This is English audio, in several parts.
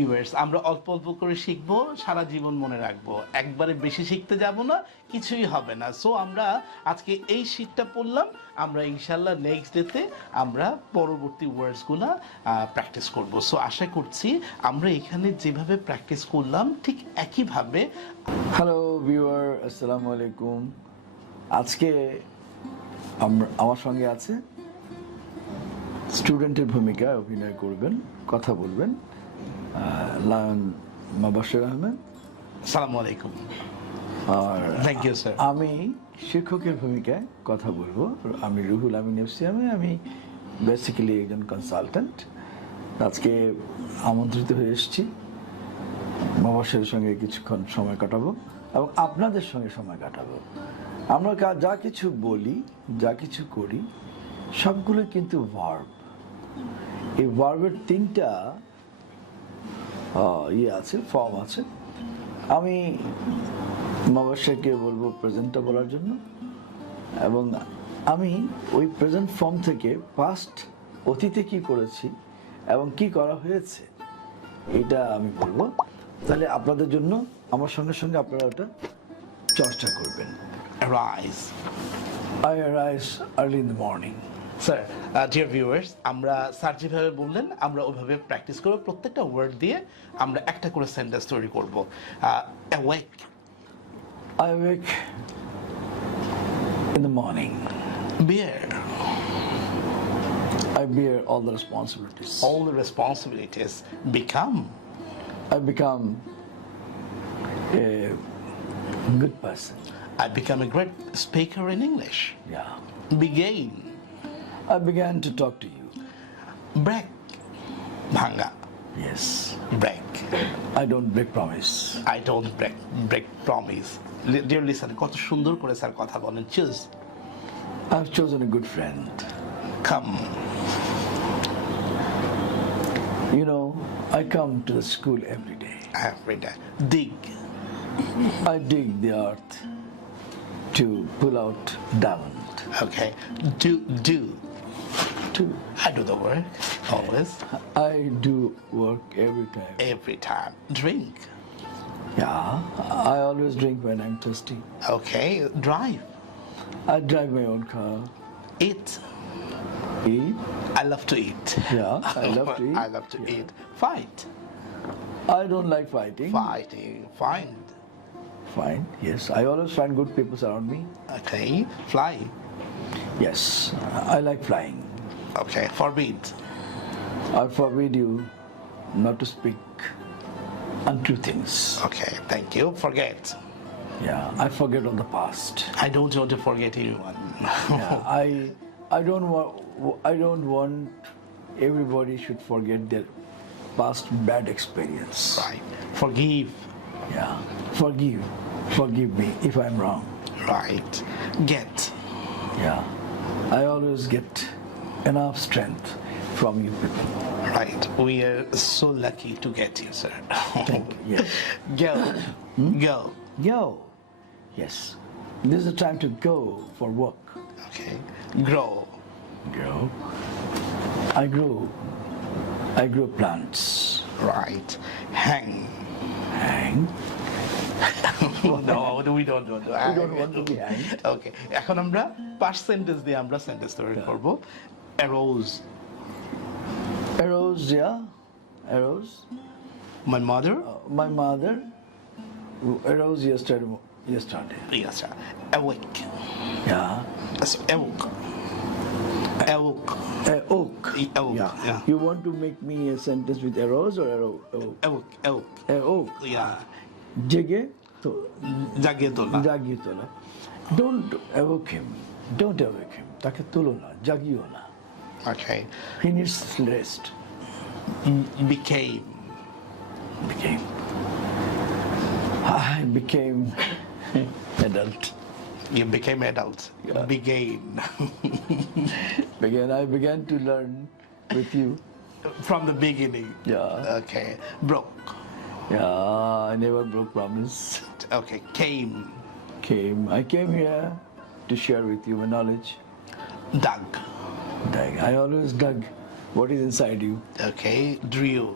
Viewers, আমরা অল্প অল্প করে শিখবো, সারা জীবন মনে রাখবো। একবারে বেশি শিখতে যাব না, কিছুই হবে না। সো আমরা আজকে এই শীটটা পড়লাম, আমরা ইনশাল্লাহ নেক্সট ডেতে আমরা পরবর্তী ওয়ার্ডসগুলো প্র্যাকটিস করব। সো আশা করছি আমরা এখানে যেভাবে প্র্যাকটিস করলাম ঠিক একইভাবে। হ্যালো ভিউয়ার, আসসালামু আলাইকুম। আজকে আমার সঙ্গে আছে স্টুডেন্টের ভূমিকায় অভিনয় করবেন, কথা বলবেন লায়ন মবাশির আহমেদ। আসসালামু আলাইকুম। আর থ্যাংক ইউ স্যার। আমি শিক্ষকের ভূমিকায় কথা বলবো। আমি রুহুল আমিন এফসিয়ামে, আমি বেসিক্যালি একজন কনসালট্যান্ট। আজকে আমন্ত্রিত হয়ে এসেছি, মবাশিরের সঙ্গে কিছুক্ষণ সময় কাটাবো এবং আপনাদের সঙ্গে সময় কাটাবো। আমরা যা কিছু বলি, যা কিছু করি, সবগুলো কিন্তু ভার্ব। এই ভার্বের তিনটা আছে, ফর্ম আছে। আমি মবাশিরকে বলবো প্রেজেন্টটা বলার জন্য, এবং আমি ওই প্রেজেন্ট ফর্ম থেকে পাস্ট অতীতে কি করেছি এবং কি করা হয়েছে এটা আমি বলবো। তাহলে আপনাদের জন্য আমার সঙ্গে সঙ্গে আপনারা ওটা চর্চা করবেন। Arise. I arise early in the morning. Sir, dear viewers, আমরা স্যার যেভাবে বললেন আমরা ওইভাবে প্র্যাকটিস করব। প্রত্যেকটা ওয়ার্ড দিয়ে আমরা একটা করে সেন্টেন্স তৈরি করব। awake. I wake in the morning. Bear. I bear all the responsibilities. All the responsibilities. Become. I become a good person. I become a great speaker in English. Yeah. Begin. I began to talk to you. Break. Bhanga. Yes. Break. I don't break promise. I don't break promise. Dear listener, কত সুন্দর করে sir কথা বলেন। Choose. I've chosen a good friend. Come. You know, I come to the school every day. Every day. Dig. I dig the earth to pull out diamond. Okay. Do. To I do the work. Always. I do work every time. Every time. Drink. Yeah, I always drink when I'm thirsty. Okay. Drive. I drive my own car. Eat. Eat. I love to eat. Yeah, I love to eat. I love to Yeah. eat. Fight. I don't like fighting. Fighting. Find. Fine. Yes, I always find good people around me. Okay. Fly. Yes, I like flying. Okay. Forbid. I forbid you not to speak untrue things. Okay. Thank you. Forget. Yeah, I forget all the past. I don't want to forget anyone. Yeah, I don't want everybody should forget their past bad experience. Right. Forgive. Yeah, forgive me if I'm wrong. Right. Get. Yeah, I always get enough strength from you people. Right. We are so lucky to get you, sir. Thank you. Yes. Go. Go. Go. Yes, this is the time to go for work. Okay. Grow. Grow. I grow plants. Right. Hang. Hang. No, we don't want to. We don't want to be hanged. Okay. এখন আমরা past sentence দিয়ে আমরা sentence তৈরি করব। Arose. Arose, yeah. Arose. My mother. My mother arose yesterday. Yes, sir. Awake. Yeah. So, awoke. Awoke. Oak. Awoke. Yeah. You want to make me a sentence with arose or awoke? Awoke. Awoke. Oak. Yeah. Jege. So জাগিয়ে তোলা। জাগিয়ে তোলা। Don't awoke him. Don't awoke him. তাকে তোলো না, জাগিও না। Okay. He needs rest. Became. I became adult. You became adult. Yeah. Began. I began to learn with you. From the beginning. Yeah. Okay. Broke. Yeah, I never broke promise. Okay. Came. I came here to share with you my knowledge. Dug. I always dug what is inside you. Okay. Drew.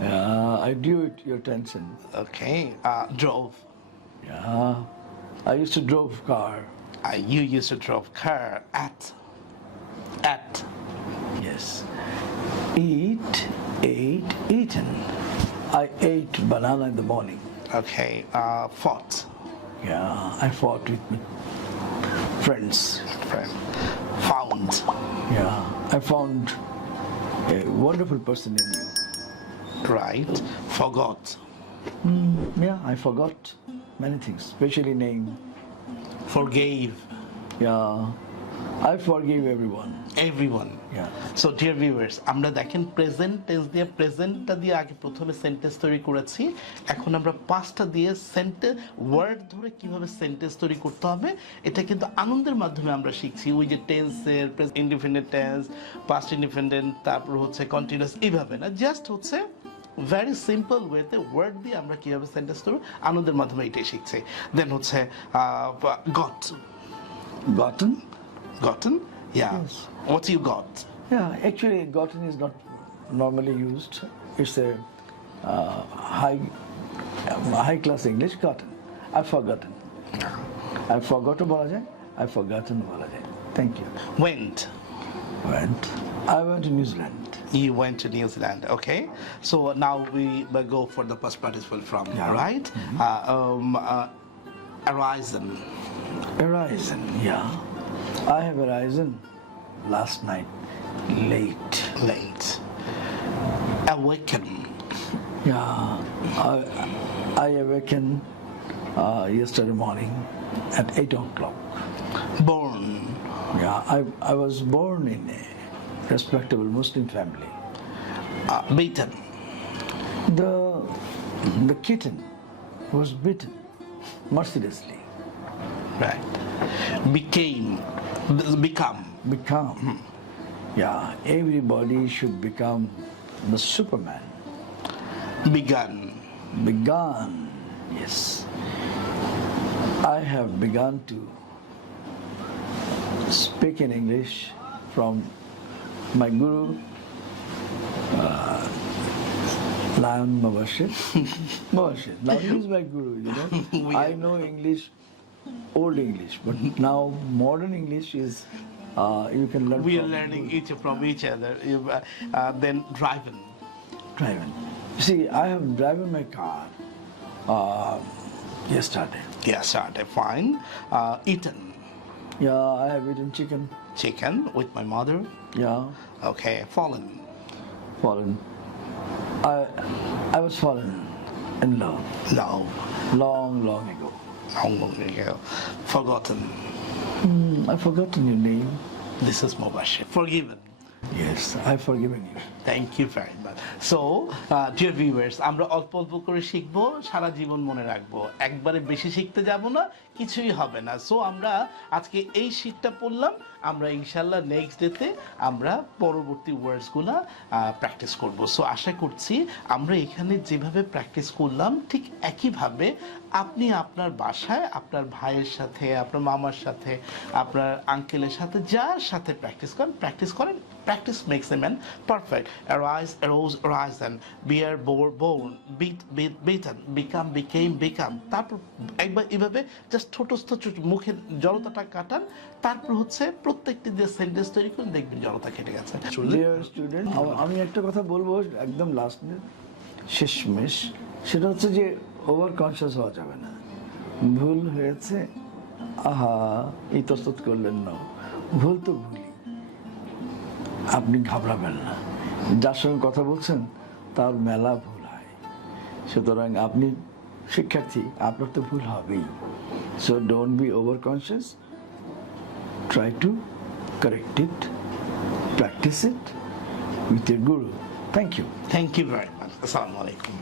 I drew it your attention. Okay. Drove. Yeah, I used to drove car. You used to drive car. At. Yes. Eat, ate, eaten. I ate banana in the morning. Okay. Fought. Yeah, I fought with my friends. Friend. Found. Yeah, I found a wonderful person in you. Right. Forgot. Yeah, I forgot many things, especially name. Forgave. Yeah, I forgive everyone. Everyone. Yeah. So dear viewers, আমরা দেখেন present tense দিয়ে প্রেজেন্টটা দিয়ে আগে প্রথমে sentence তৈরি করেছি, এখন আমরা পাস্টটা দিয়ে সেন্টেন্স ওয়ার্ড ধরে কিভাবে সেন্টেন্স তৈরি করতে হবে এটা কিন্তু আনন্দের মাধ্যমে আমরা শিখছি। ওই যে টেন্সের ইনডিপেন্ডেন্ট টেন্স, পাস্ট ইনডিপেন্ডেন্ট, তারপর হচ্ছে কন্টিনিউয়াস, এইভাবে না, জাস্ট হচ্ছে ভেরি সিম্পল ওয়েতে ওয়ার্ড দিয়ে আমরা কিভাবে সেন্টেন্স তৈরি আনন্দের মাধ্যমে এটাই শিখছি। দেন হচ্ছে goat. Gotten? Gotten? Yeah. Yes. What you got? Yeah, actually, gotten is not normally used. It's a high class English. Gotten. I've forgotten. I forgot বলা যায়. I've forgotten বলা যায়. Thank you. Went. I went to New Zealand. You went to New Zealand. Okay. So now we will go for the past participle from. Yeah. Right. Arisen. Arisen. Yeah. I have arisen last night late. Late. Awaken. Yeah. I awakened yesterday morning at 8 o'clock. Born. Yeah, I was born in a respectable Muslim family. Beaten. The kitten was bitten mercilessly. Right. Became. Become. Become. Yeah, everybody should become the Superman. Begun. Begun. Yes. I have begun to speak in English from my guru, Lion Mobashir. Mobashir. Now he is my guru, you know. I know English, old English, but now modern English is you can learn. We are from learning guru. each from each other. Then driving. Driving. See, I have driven my car yesterday. Yeah, started fine. Eaten. Yeah, I have eaten chicken. Chicken with my mother. Yeah, Okay. Fallen. fallen. I was fallen in love Love. long ago. How long ago? Forgotten. I've forgotten your name. This is Mobashir. Forgiven. Yes, I've forgiven you. Thank you very much. So, dear viewers, আমরা অল্প অল্প করে শিখবো, সারা জীবন মনে রাখবো। একবারে বেশি শিখতে যাব না, কিছুই হবে না। সো আমরা আজকে এই শীটটা পড়লাম, আমরা ইনশাল্লাহ নেক্সট ডেতে আমরা পরবর্তী ওয়ার্ডসগুলো প্র্যাকটিস করব। সো আশা করছি আমরা এখানে যেভাবে প্র্যাকটিস করলাম ঠিক একইভাবে আপনি আপনার বাসায় আপনার ভাইয়ের সাথে, আপনার মামার সাথে, আপনার আঙ্কেলের সাথে, যার সাথে প্র্যাকটিস করেন, practice makes a man perfect. Arise, arose, arisen. Bear, bore, born. Beat, beaten. Become, became, become. তারপর একবার এভাবে জাস্ট ছোট মুখের জড়তাটা কাটান, তারপর হচ্ছে প্রত্যেকটি যে সেন্টেন্স তৈরি করুন, দেখবেন জড়তা কেটে গেছে। Dear student, আমি একটা কথা বলবো একদম লাস্ট শেষমেশ, সেটা হচ্ছে যে ওভার কনসিয়াস হওয়া যাবে না। ভুল হয়েছে, আহা ইতস্তত করলেন না, ভুল তো ভুলই, আপনি ঘাবড়াবেন না। যার সঙ্গে কথা বলছেন তার মেলা ভুল হয়, সুতরাং আপনি শিক্ষার্থী, আপনার তো ভুল হবেই। So don't be over conscious, try to correct it, practice it with your guru. Thank you. Thank you very much. Assalamu alaikum.